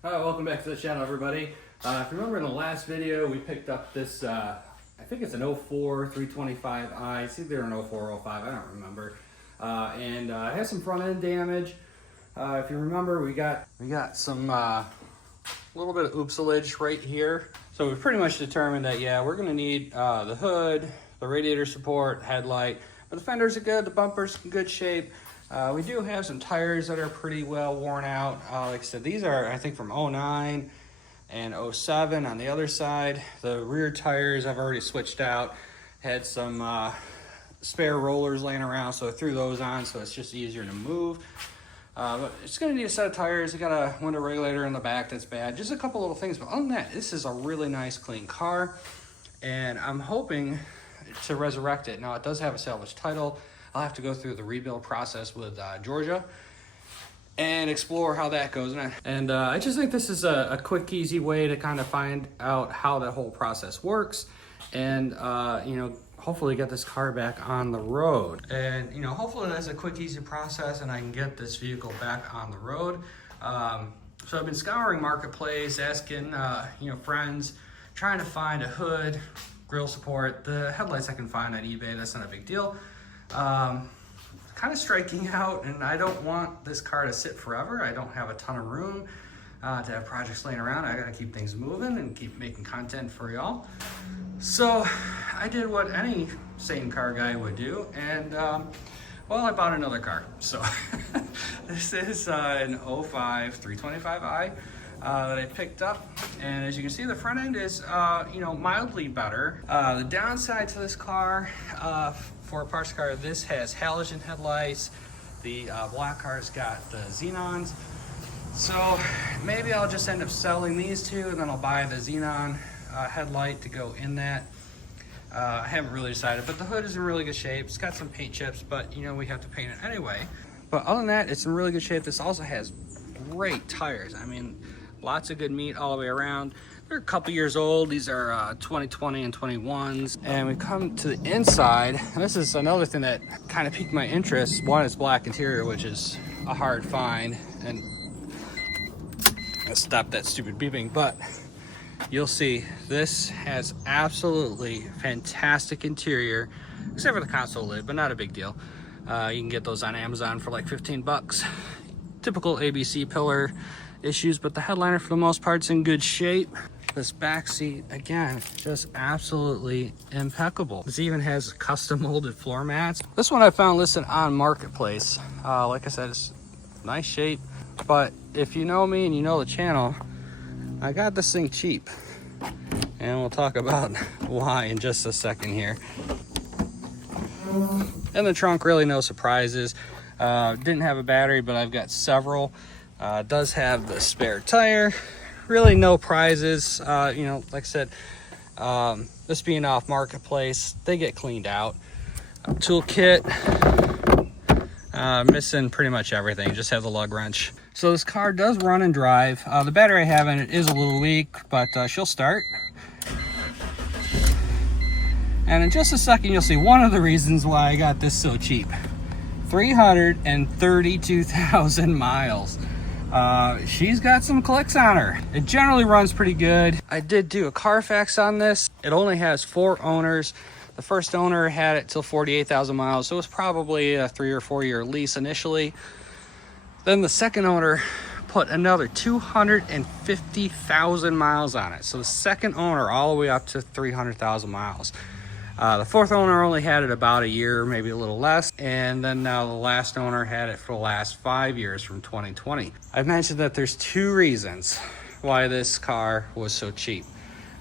Welcome back to the channel, everybody. If you remember in the last video, we picked up this, I think it's an 04 325i. It's either an 04 or 05, I don't remember. And it has some front end damage. If you remember, we got some little bit of oopsalage right here. So we pretty much determined that, yeah, we're gonna need the hood, the radiator support, headlight. But the fenders are good, the bumper's in good shape. We do have some tires that are pretty well worn out. Like I said, these are, I think, from 09 and 07 on the other side. The rear tires I've already switched out. Had some spare rollers laying around, so I threw those on, so it's just easier to move. But it's gonna need a set of tires. I got a window regulator in the back that's bad. Just a couple little things, but other than that, this is a really nice, clean car. And I'm hoping to resurrect it. Now, it does have a salvage title. I'll have to go through the rebuild process with Georgia and explore how that goes. And I just think this is a quick, easy way to kind of find out how that whole process works and, you know, hopefully get this car back on the road. And, you know, hopefully that's a quick, easy process and I can get this vehicle back on the road. So I've been scouring Marketplace, asking, you know, friends, trying to find a hood, grill support. The headlights I can find on eBay, that's not a big deal. Kind of striking out, and I don't want this car to sit forever. I don't have a ton of room to have projects laying around. I gotta keep things moving and keep making content for y'all. So I did what any sane car guy would do, and well, I bought another car. So this is an 05 325i that I picked up, and as you can see, the front end is you know, mildly better. The downside to this car, for a parts car, this has halogen headlights. The black car's got the xenons. So maybe I'll just end up selling these two, and then I'll buy the xenon headlight to go in that. I haven't really decided, but the hood is in really good shape. It's got some paint chips, but you know, we have to paint it anyway. But other than that, it's in really good shape. This also has great tires. I mean, lots of good meat all the way around. They're a couple years old. These are 2020 and 21s. And we come to the inside, and this is another thing that kind of piqued my interest. One is black interior, which is a hard find. And let's stop that stupid beeping. But you'll see, this has absolutely fantastic interior, except for the console lid, but not a big deal. You can get those on Amazon for like 15 bucks. Typical ABC pillar issues, but the headliner for the most part is in good shape. This back seat, again, just absolutely impeccable. This even has custom molded floor mats. This one I found listed on Marketplace. Like I said, it's nice shape, but if you know me and you know the channel, I got this thing cheap, and we'll talk about why in just a second here. In the trunk, really no surprises. Didn't have a battery, but I've got several. Does have the spare tire. Really no prizes. You know, like I said, this being off Marketplace, they get cleaned out. Toolkit, missing pretty much everything. Just have the lug wrench. So this car does run and drive. The battery I have in it is a little weak, but she'll start. And in just a second, you'll see one of the reasons why I got this so cheap. 332,000 miles. She's got some clicks on her. It generally runs pretty good. I did do a Carfax on this. It only has 4 owners. The first owner had it till 48,000 miles, so it was probably a 3 or 4 year lease initially. Then the second owner put another 250,000 miles on it. So the second owner all the way up to 300,000 miles. The fourth owner only had it about a year, maybe a little less. And then now the last owner had it for the last 5 years from 2020. I've mentioned that there's 2 reasons why this car was so cheap.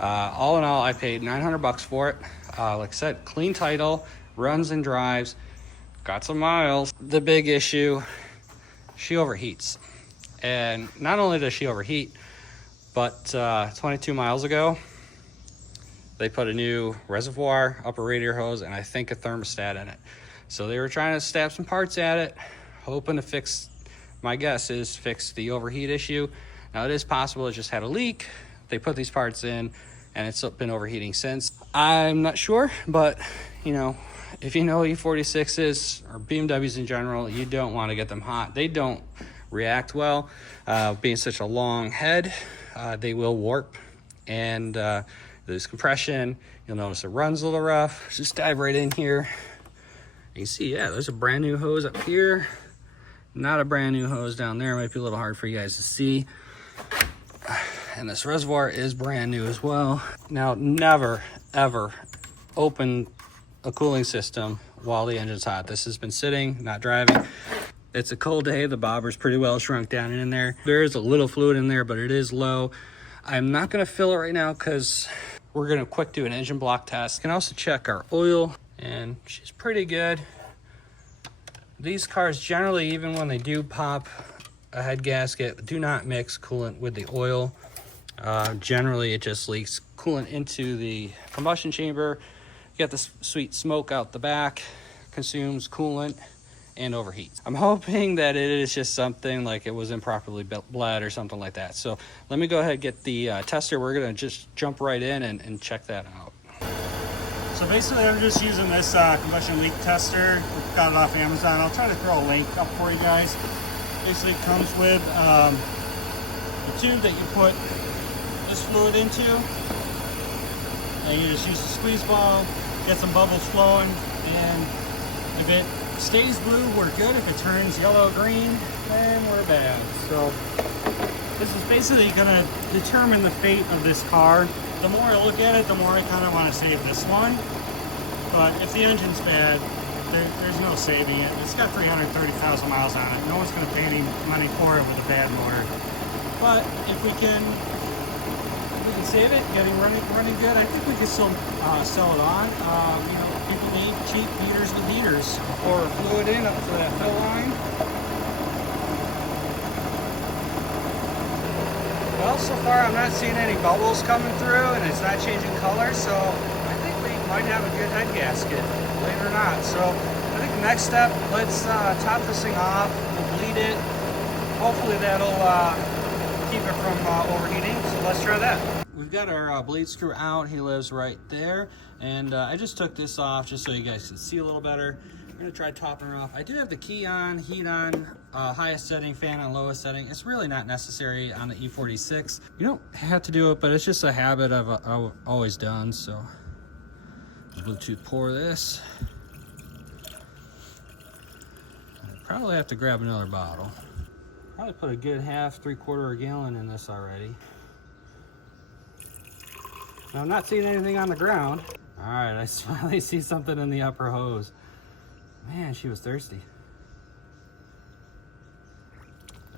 All in all, I paid 900 bucks for it. Like I said, clean title, runs and drives, got some miles. The big issue, she overheats. And not only does she overheat, but 22 miles ago, they put a new reservoir, upper radiator hose, and I think a thermostat in it. So they were trying to stab some parts at it, hoping to fix, my guess is fix the overheat issue. Now it is possible it just had a leak. They put these parts in and it's been overheating since. I'm not sure, but you know, if you know E46s or BMWs in general, you don't want to get them hot. They don't react well. Being such a long head, they will warp, and there's compression. You'll notice it runs a little rough. Just dive right in here. You can see, yeah, there's a brand new hose up here. Not a brand new hose down there. Might be a little hard for you guys to see. And this reservoir is brand new as well. Now, never, ever open a cooling system while the engine's hot. This has been sitting, not driving. It's a cold day. The bobber's pretty well shrunk down in there. There is a little fluid in there, but it is low. I'm not gonna fill it right now because we're gonna quick do an engine block test. Can also check our oil, and she's pretty good. These cars generally, even when they do pop a head gasket, do not mix coolant with the oil. Generally, it just leaks coolant into the combustion chamber. You get this sweet smoke out the back, consumes coolant, and overheats. I'm hoping that it is just something like it was improperly bled or something like that. So let me go ahead and get the tester. We're gonna just jump right in and check that out. So basically I'm just using this combustion leak tester. We got it off Amazon. I'll try to throw a link up for you guys. Basically it comes with a tube that you put this fluid into, and you just use a squeeze ball, get some bubbles flowing, and if it stays blue, we're good. If it turns yellow, green, then we're bad. So this is basically gonna determine the fate of this car. The more I look at it, the more I kind of want to save this one. But if the engine's bad, there's no saving it. It's got 330,000 miles on it. No one's gonna pay any money for it with a bad motor. But if we can save it, getting running good, I think we can still sell it on. You know, people need cheap heaters with heaters. Pour fluid in up to that fill line. Well, so far I'm not seeing any bubbles coming through, and it's not changing color, so I think we might have a good head gasket, believe it or not. So I think the next step, let's top this thing off, we'll bleed it. Hopefully that'll keep it from overheating, so let's try that. We've got our bleed screw out. He lives right there, and I just took this off just so you guys can see a little better. I'm gonna try topping her off. I do have the key on, heat on, highest setting, fan on lowest setting. It's really not necessary on the E46. You don't have to do it, but it's just a habit I've always done. So Bluetooth pour this. I probably have to grab another bottle. Probably put a good half, 3/4 gallon in this already. Now, I'm not seeing anything on the ground. All right, I finally see something in the upper hose. Man, she was thirsty.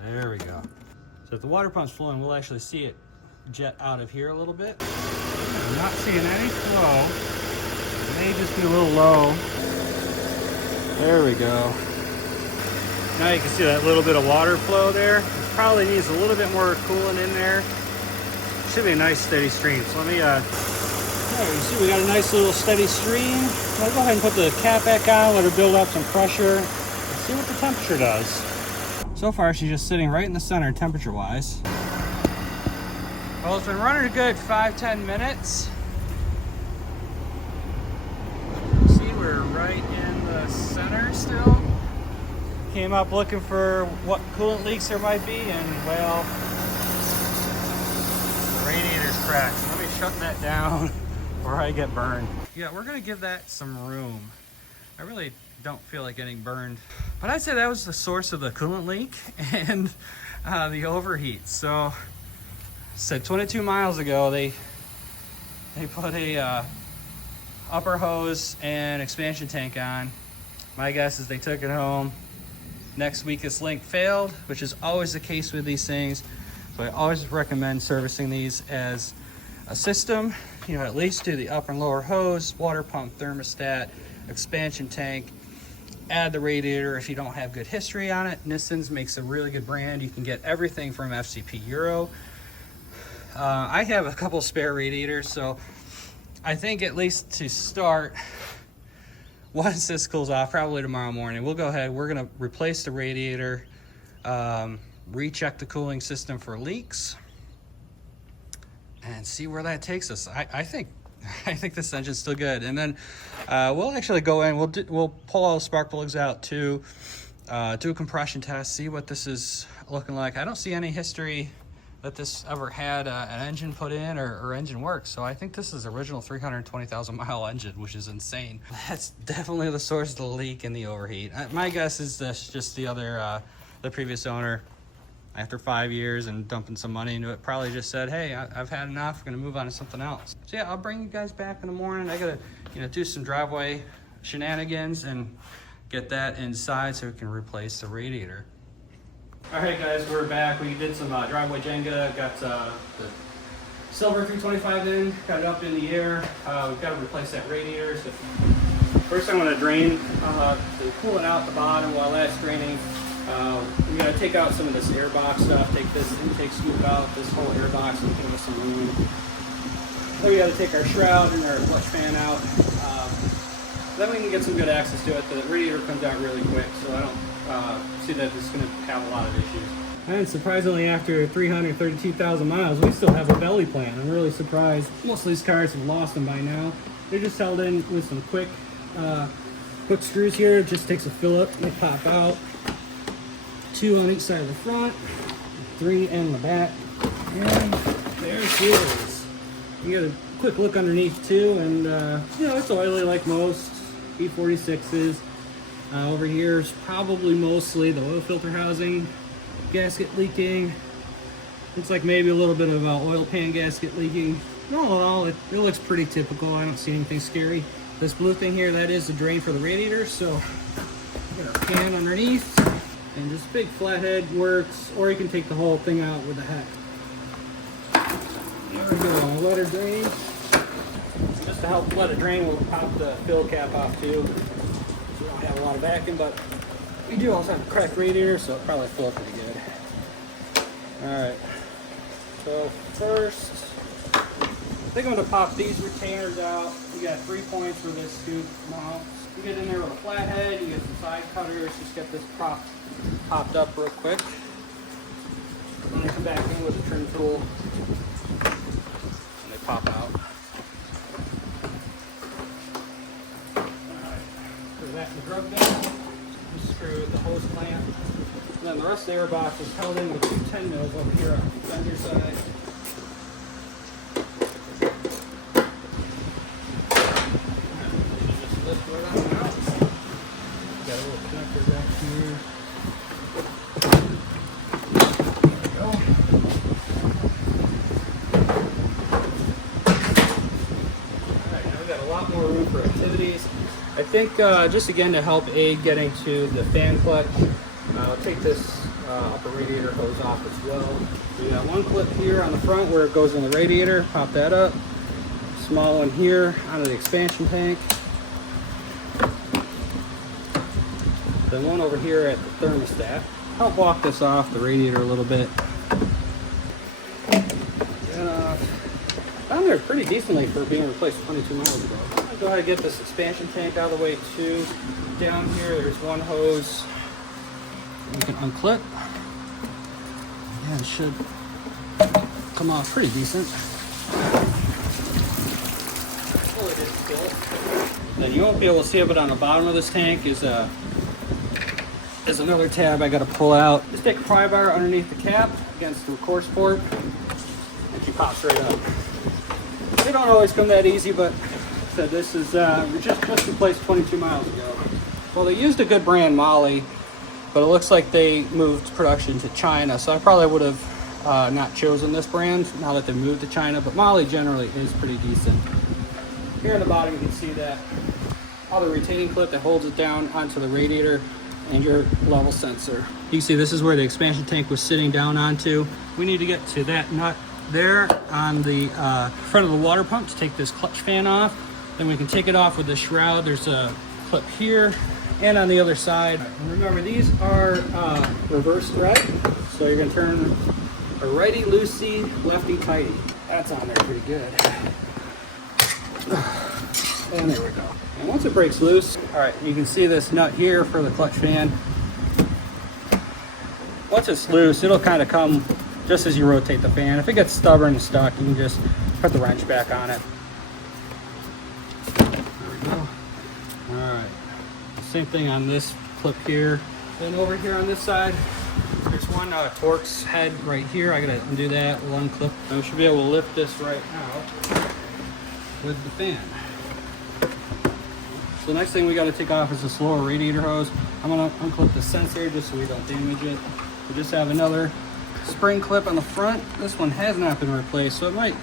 There we go. So if the water pump's flowing, we'll actually see it jet out of here a little bit. I'm not seeing any flow. It may just be a little low. There we go. Now you can see that little bit of water flow there. It probably needs a little bit more coolant in there. Should be a nice steady stream. So let me, there you see we got a nice little steady stream. I'll go ahead and put the cap back on, let her build up some pressure, and see what the temperature does. So far she's just sitting right in the center temperature wise. Well, it's been running a good 5-10 minutes. See, we're right in the center still. Came up looking for what coolant leaks there might be, and well, the radiator's cracked. So let me shut that down before I get burned. Yeah, we're gonna give that some room. I really don't feel like getting burned, but I'd say that was the source of the coolant leak and the overheat. So, said 22 miles ago, they put a upper hose and expansion tank on. My guess is they took it home. Next week this link failed, which is always the case with these things. So I always recommend servicing these as a system. You know, at least do the upper and lower hose, water pump, thermostat, expansion tank, add the radiator if you don't have good history on it. Nissan's makes a really good brand. You can get everything from FCP Euro. I have a couple spare radiators, so I think at least to start, once this cools off, probably tomorrow morning, we'll go ahead, we're gonna replace the radiator, recheck the cooling system for leaks, and see where that takes us. I think this engine's still good. And then we'll actually go in, we'll pull all the spark plugs out too, do a compression test, see what this is looking like. I don't see any history that this ever had an engine put in or engine work. So I think this is original 320,000 mile engine, which is insane. That's definitely the source of the leak and the overheat. My guess is this just the previous owner, after 5 years and dumping some money into it, probably just said, hey, I've had enough, I'm gonna move on to something else. So yeah, I'll bring you guys back in the morning. I gotta, do some driveway shenanigans and get that inside so we can replace the radiator. All right, guys, we're back. We did some driveway Jenga, got the silver 325 in, got it up in the air. We've got to replace that radiator. So first I'm going to drain the coolant out the bottom. While that's draining, we got to take out some of this air box stuff, take this intake scoop out, this whole air box, and give us some room. Then we got to take our shroud and our clutch fan out. Then we can get some good access to it. The radiator comes out really quick, so I don't see that it's going to have a lot of issues. And surprisingly, after 332,000 miles, we still have a belly plant. I'm really surprised. Most of these cars have lost them by now. They're just held in with some quick screws here. It just takes a Phillip, they pop out. 2 on each side of the front, 3 in the back, and there she is. You get a quick look underneath too, and it's oily like most E46s. Over here is probably mostly the oil filter housing, gasket leaking. Looks like maybe a little bit of oil pan gasket leaking. All in all, it looks pretty typical. I don't see anything scary. This blue thing here, that is the drain for the radiator. So get our pan underneath, and just big flathead works, or you can take the whole thing out with a heck. There we go, let it drain. Just to help let it drain, we'll pop the fill cap off too. We don't have a lot of vacuum, but we do also have a cracked radiator, so it'll probably flow pretty good. Alright, so first, I think I'm going to pop these retainers out. We got 3 points for this scoop mount. You get in there with a flathead, you get some side cutters, just get this popped up real quick. And then come back in with a trim tool, and they pop out. That in the drug down, just screw the hose clamp, and then the rest of the air box is held in with 2 10 mils over here on the fender side. Just lift right on out. Got a little connector back here. There we go. Alright, now we got a lot more room for activities. I think just again to help aid getting to the fan clutch, I'll take this upper radiator hose off as well. We got 1 clip here on the front where it goes in the radiator, pop that up. Small one here onto the expansion tank. Then one over here at the thermostat. I'll walk this off the radiator a little bit. Found there pretty decently for being replaced 22 miles ago. Go ahead and get this expansion tank out of the way too. Down here, there's one hose you can unclip. Yeah, it should come off pretty decent. Then you won't be able to see it, but on the bottom of this tank is another tab I got to pull out. Just take a pry bar underneath the cap against the course port, and she pops right up. They don't always come that easy, but this is just replaced 22 miles ago. Well, they used a good brand, Molly, but it looks like they moved production to China, so I probably would have not chosen this brand now that they moved to China, but Molly generally is pretty decent. Here on the bottom you can see that other retaining clip that holds it down onto the radiator and your level sensor. You can see this is where the expansion tank was sitting down onto. We need to get to that nut there on the front of the water pump to take this clutch fan off. Then we can take it off with the shroud. There's a clip here and on the other side. And remember, these are reverse thread, so you're gonna turn a righty loosey, lefty tighty. That's on there pretty good. And there we go. And once it breaks loose, all right, you can see this nut here for the clutch fan. Once it's loose, it'll kind of come just as you rotate the fan. If it gets stubborn and stuck, you can just put the wrench back on it. Alright, same thing on this clip here. Then over here on this side, there's one Torx head right here. I gotta undo that, we'll unclip. I should be able to lift this right now with the fan. So the next thing we gotta take off is this lower radiator hose. I'm gonna unclip the sensor just so we don't damage it. We just have another spring clip on the front. This one has not been replaced, so it might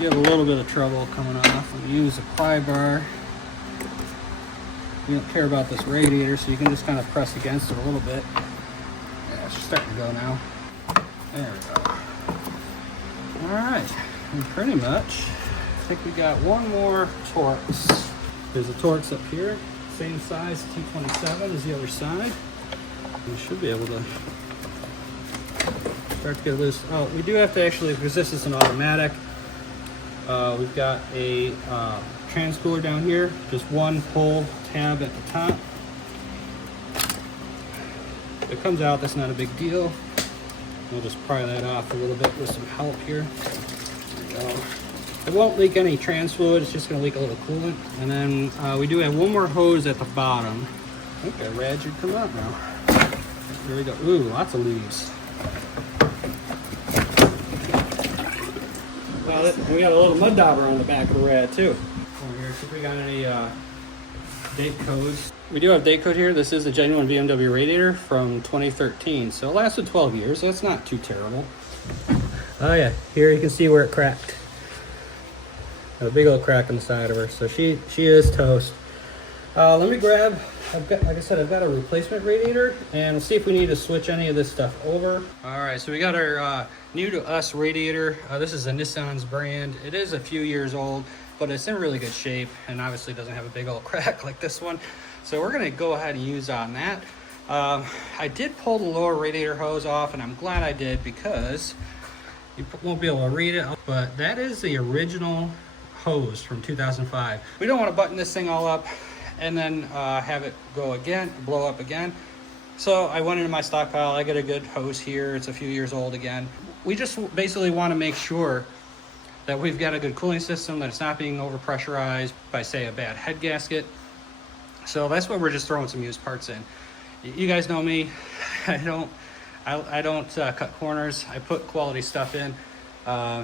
give a little bit of trouble coming off. I'm gonna use a pry bar. You don't care about this radiator, so you can just kind of press against it a little bit. Yeah, it's starting to go now. There we go. All right, and pretty much, I think we got one more Torx. There's a Torx up here, same size, T27 as the other side. We should be able to start to get loose. Oh, we do have to actually, because this is an automatic, we've got a trans cooler down here, just one pull tab at the top. If it comes out, that's not a big deal. We'll just pry that off a little bit with some help here. There we go. It won't leak any trans fluid, it's just gonna leak a little coolant. And then we do have one more hose at the bottom. I think that rad should come out now. There we go. Ooh, lots of leaves. Well, we got a little mud dauber on the back of the rad too. Over here, see if we got any date codes. We do have date code here. This is a genuine BMW radiator from 2013, so it lasted 12 years. So that's not too terrible. Oh yeah, here you can see where it cracked. A big old crack on the side of her, so she is toast. Let me grab, like I said, I've got a replacement radiator, and we'll see if we need to switch any of this stuff over. All right, so we got our new to us radiator. This is a Nissan's brand. It is a few years old, but it's in really good shape, and obviously doesn't have a big old crack like this one. So we're gonna go ahead and use on that. I did pull the lower radiator hose off, and I'm glad I did, because you won't be able to read it, but that is the original hose from 2005. We don't want to button this thing all up and then have it go again, blow up again. So I went into my stockpile. I got a good hose here. It's a few years old again. We just basically want to make sure that we've got a good cooling system, that it's not being overpressurized by, say, a bad head gasket. So that's why we're just throwing some used parts in. You guys know me. I don't cut corners. I put quality stuff in.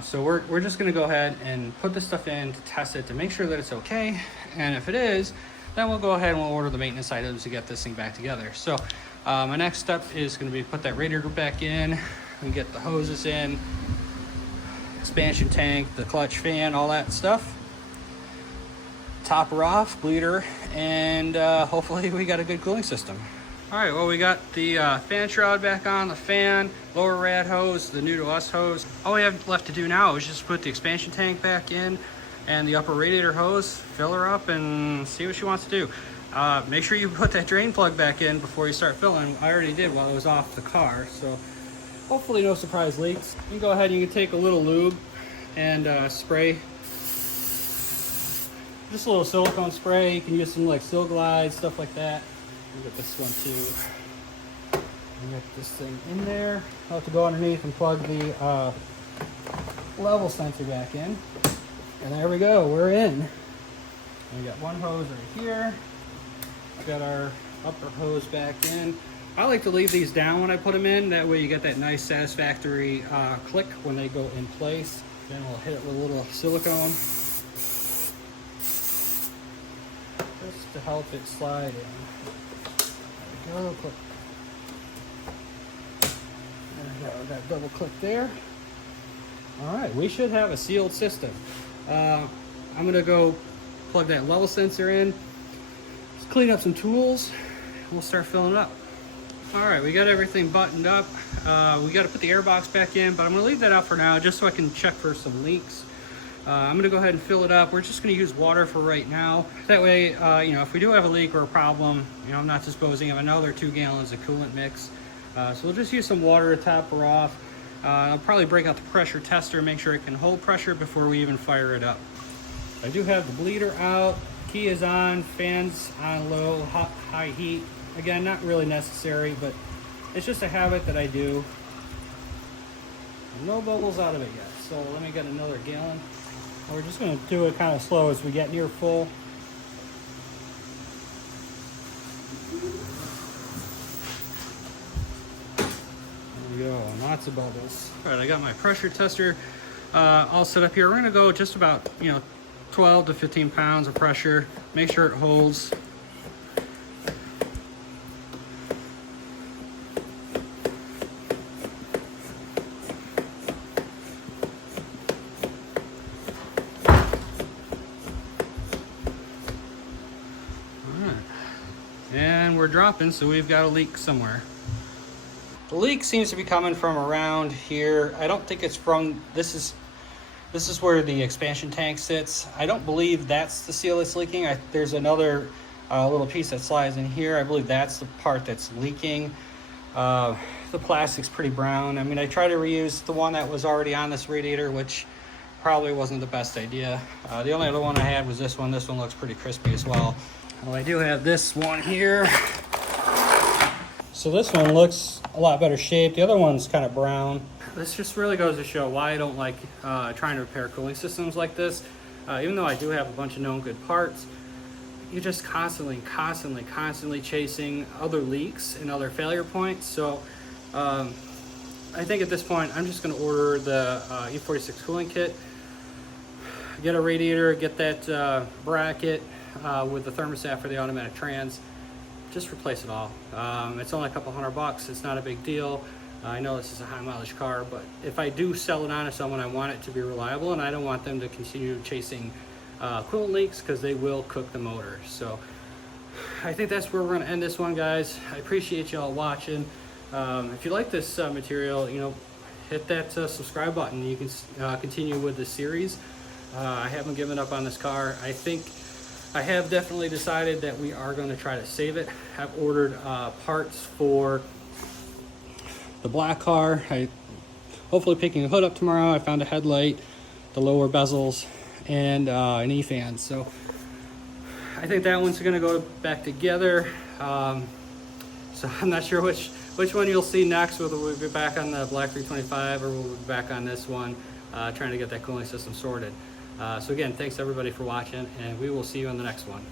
So we're just gonna go ahead and put this stuff in to test it, to make sure that it's okay. And if it is, then we'll go ahead and we'll order the maintenance items to get this thing back together. So my next step is gonna be put that radiator back in and get the hoses in, expansion tank, the clutch fan, all that stuff. Top her off, bleed her, and hopefully we got a good cooling system. All right, well, we got the fan shroud back on, the fan, lower rad hose, the new to us hose. All we have left to do now is just put the expansion tank back in and the upper radiator hose, fill her up, and see what she wants to do. Make sure you put that drain plug back in before you start filling. I already did while it was off the car, so hopefully no surprise leaks. You can go ahead and you can take a little lube and spray. Just a little silicone spray. You can use some like Sil Glide, stuff like that. We'll get this one too. Get this thing in there. I'll have to go underneath and plug the level sensor back in. And there we go, we're in. And we got one hose right here. Got our upper hose back in. I like to leave these down when I put them in. That way you get that nice satisfactory click when they go in place. Then we'll hit it with a little silicone, just to help it slide in. There we go, click. There we go, that double click there. All right, we should have a sealed system. I'm gonna go plug that level sensor in, let's clean up some tools, and we'll start filling it up. All right, we got everything buttoned up. We got to put the air box back in, but I'm gonna leave that out for now just so I can check for some leaks. I'm gonna go ahead and fill it up. We're just gonna use water for right now. That way, you know, if we do have a leak or a problem, you know, I'm not disposing of another 2 gallons of coolant mix. So we'll just use some water to top her off. I'll probably break out the pressure tester, make sure it can hold pressure before we even fire it up. I do have the bleeder out, key is on, fans on low, high heat. Again, not really necessary, but it's just a habit that I do. No bubbles out of it yet, so let me get another gallon. We're just going to do it kind of slow as we get near full. lots of bubbles. All right, I got my pressure tester all set up here. We're gonna go just about 12 to 15 pounds of pressure. Make sure it holds. And we're dropping, so we've got a leak somewhere. The leak seems to be coming from around here. I don't think it's from, this is where the expansion tank sits. I don't believe that's the seal that's leaking. There's another little piece that slides in here. I believe that's the part that's leaking. The plastic's pretty brown. I mean, I tried to reuse the one that was already on this radiator, which probably wasn't the best idea. The only other one I had was this one. This one looks pretty crispy as well. Well, I do have this one here. So this one looks a lot better shape. The other one's kind of brown. This just really goes to show why I don't like trying to repair cooling systems like this. Even though I do have a bunch of known good parts, you're just constantly chasing other leaks and other failure points. So I think at this point, I'm just gonna order the E46 cooling kit, get a radiator, get that bracket, with the thermostat for the automatic trans, just replace it all. It's only a couple $100. It's not a big deal. I know this is a high mileage car, but if I do sell it on to someone, I want it to be reliable, and I don't want them to continue chasing coolant leaks, because they will cook the motor. So I think that's where we're going to end this one, guys. I appreciate y'all watching. If you like this material, hit that subscribe button. You can continue with the series. I haven't given up on this car. I have definitely decided that we are going to try to save it. I've ordered parts for the black car. Hopefully picking a hood up tomorrow. I found a headlight, the lower bezels, and an E-fan. So I think that one's going to go back together. So I'm not sure which one you'll see next, whether we'll be back on the black 325 or we'll be back on this one, trying to get that cooling system sorted. So again, thanks everybody for watching, and we will see you on the next one.